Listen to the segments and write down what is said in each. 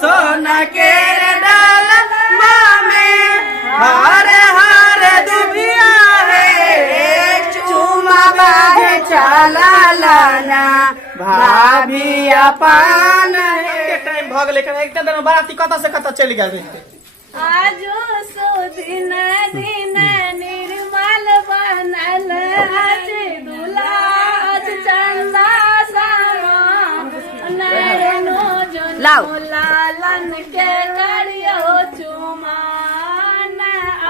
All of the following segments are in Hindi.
सोना के डाल में हरे हरे दुबिया है चुमा बाहे चला लाना भाभी अपान है टाइम भग लेकिन एक दिन बाराती कता से कता चल गया आजो सुदिन दिन निर्मल बनल आज दूल्हा आज चंदा सामा नयनो जो लालन के करियो चुमान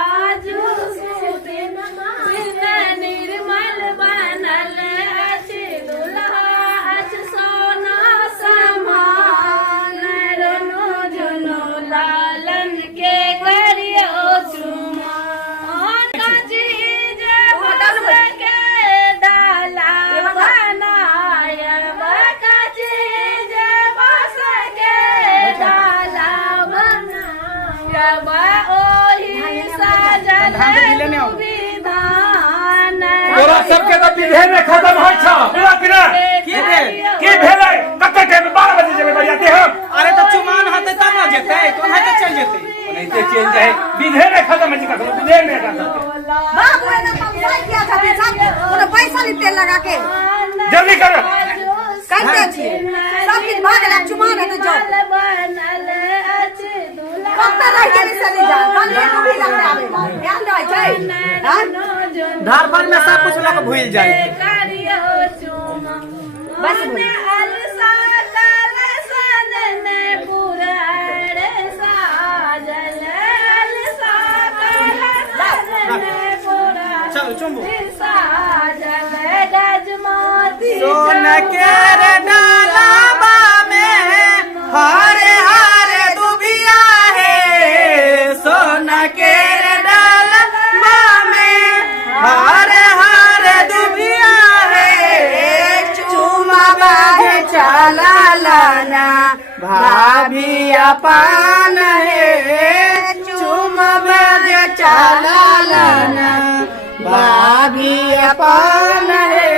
आजो सुदिन दिन निर्मल बनल आज दूल्हा आज सोना सामा नयनो जो लालन के तोरा सबके तो विधे में खत्म होय छ पूरा किना की भेलै कते टाइम 12 बजे जेबै बजाते हम अरे तो चुमान हाथे तब ना जेते तो हाथे चल जेते नहीं तो चेंज जाए विधे में खत्म है का विधे में का बाबू ने पंचायत किया था सब उन्हें पैसा लिते लगा के जल्दी कर करते छी सब कुछ भाग ला चुमान है तो जाओ कब तक रह के चली जा कल को भी लगते आवेला ध्यान रहे छै हां धार पर में सब कुछ लोग भूल जाए बस चलो चुम्बू सोना के डाला में हरे हरे दुबिया है सोना के डाला में हरे हरे दुबिया है चुमा बाहे चला लाना भाभी अपान है चुमा बाहे चला लाना भाभी अपान है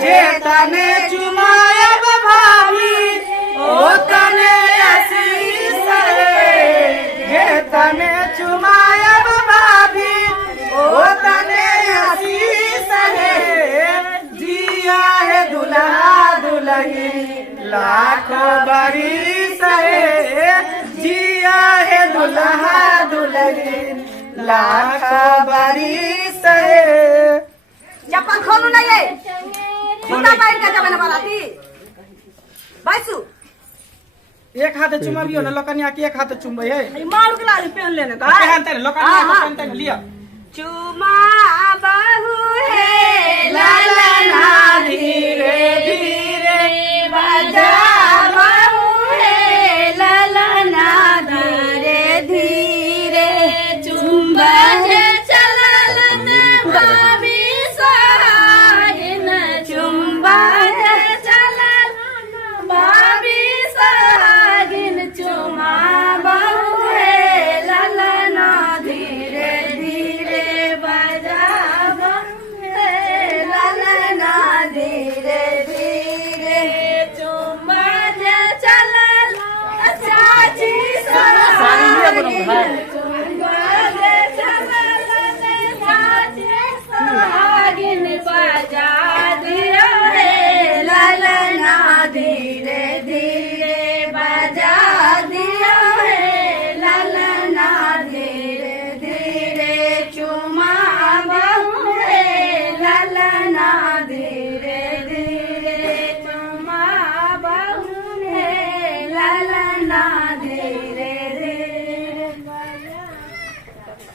जेतने चुमायब भाभी ओ तने आशीष है जेतने चुमायब भाभी ओ तने आशीष है जिया है दुल्हा दुल्हन लाखों बरिस है जिया है दुल्हा दुल्हन लाखों बरिस है चप्पल खोलू नहीं है खुदा पहन के जावे ना बाराती बैसू एक हाथ चुमाबियो ना लोकनिया के एक हाथ चुमबै है मार के लाली पहन लेने का पहनते लोकनिया के पहनते लिया चुमा बाहु है ललना धीरे धीरे बजा बाहु है ललना धीरे धीरे चुम्बा चललन भाभी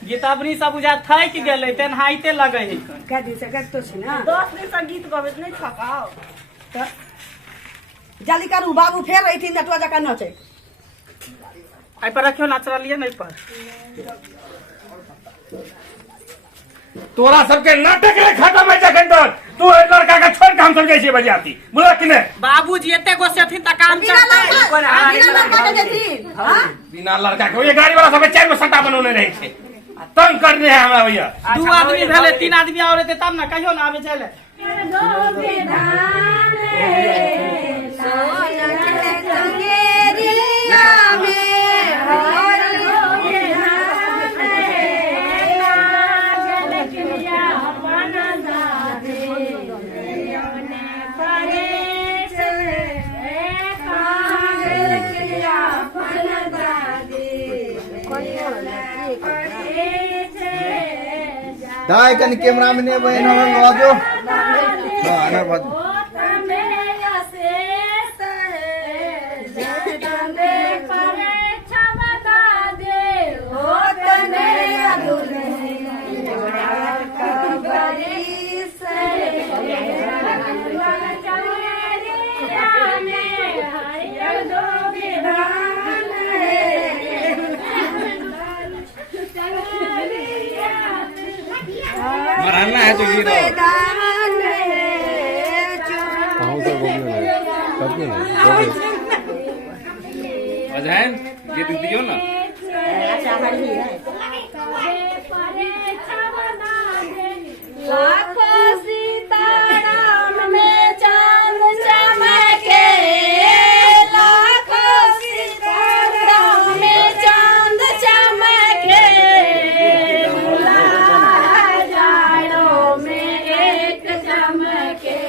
गीतावरी सब बुझा थक गेलै तेनाहिते लगे है कह दी से तो छी ना 10 दिन से गीत गबैत नहीं थकाओ तो जल्दी करू बाबू फेर रही नटुआ जका नचे आई पर रखियो नाचरा लिए नहीं पर तोरा सबके नाटक ले खत्म है जखन तो तू लड़का के छोड़ के हम सब जैसे बजाती बोला कि ने बाबूजी एते गो सेथिन त काम चलता बिना लड़का के ये गाड़ी वाला सब 4 गो सट्टा बनौने रहे छे तंग कर रहे हैं हमरा भैया 2 आदमी भेले 3 आदमी और रहते तब ना कहियो ना आवे चले सोना के संगेरिया दाई कनी कैमरा में ने बहन हम आजो हां आना बात मराना है तो ये अजहन ये दियो ना लाखों सिताराम में चांद चमके, लाखों सिताराम में चांद चमके, जाड़ों में एक चमके,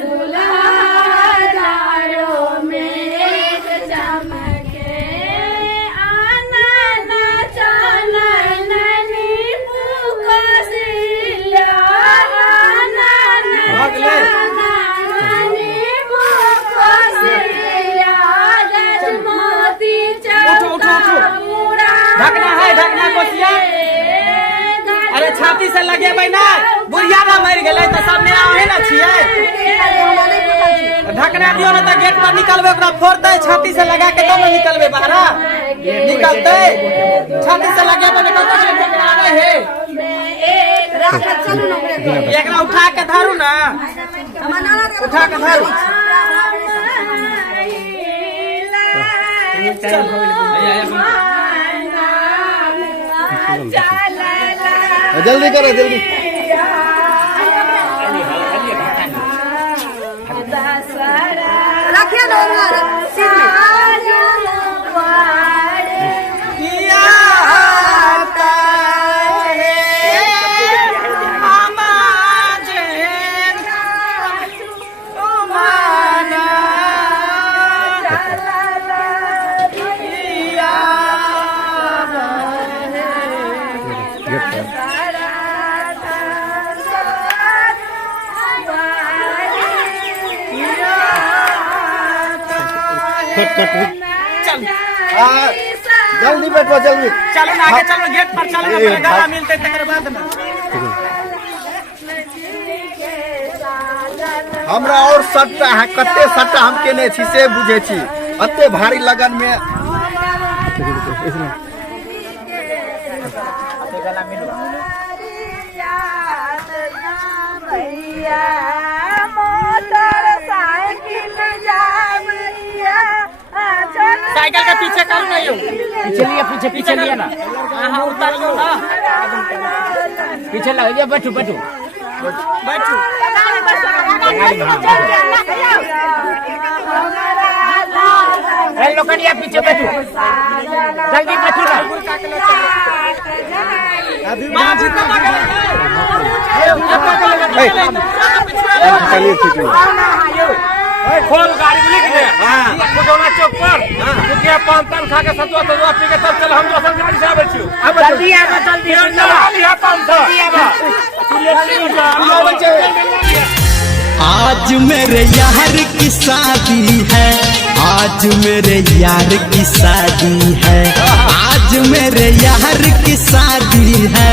दूल्हा जाड़ों में एक चमके, आना नाचाना ननी मुको सिया, आना नाचाना ननी मुको सिया, जजमोती चौका पूरा ढकना कोसिया। अरे छाती से लगे बैना बुढ़िया ना मर गए तो सब में आवे ना छिए ढकना दियो ना तो गेट पर निकलबे ओकरा फोड़ते छाती से लगा के तब निकलबे बाहर निकलते छाती से लगे तो निकलते ढकना है एकरा उठा के धारू ना उठा के धारू जल्दी करो जल्दी रखिए ना जल्दी बैठो जल्दी चलो ना आगे चलो गेट पर चलो ना पहले गाना मिलते तकर बाद ना हमरा और सट्टा है कते सट्टा हम केने छी से बुझे छी अते भारी लगन में साइकिल के पीछे करो ना यो पीछे लिया ना हां उतार लो ना पीछे लग जा बैठो ए लोकनिया पीछे बैठो जल्दी बैठो ना चलिए ठीक है खोल गाड़ी लिख दे मुझौना चौक पर रुपया 5 खा के सतुआ पी के तब चल हम दोसर गाड़ी से आबै छी जल्दी आवा जल्दी लिया 500 आज मेरे यार की शादी है, आज मेरे यार की शादी है, आज मेरे यार की शादी है,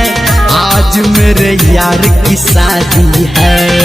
आज मेरे यार की शादी है।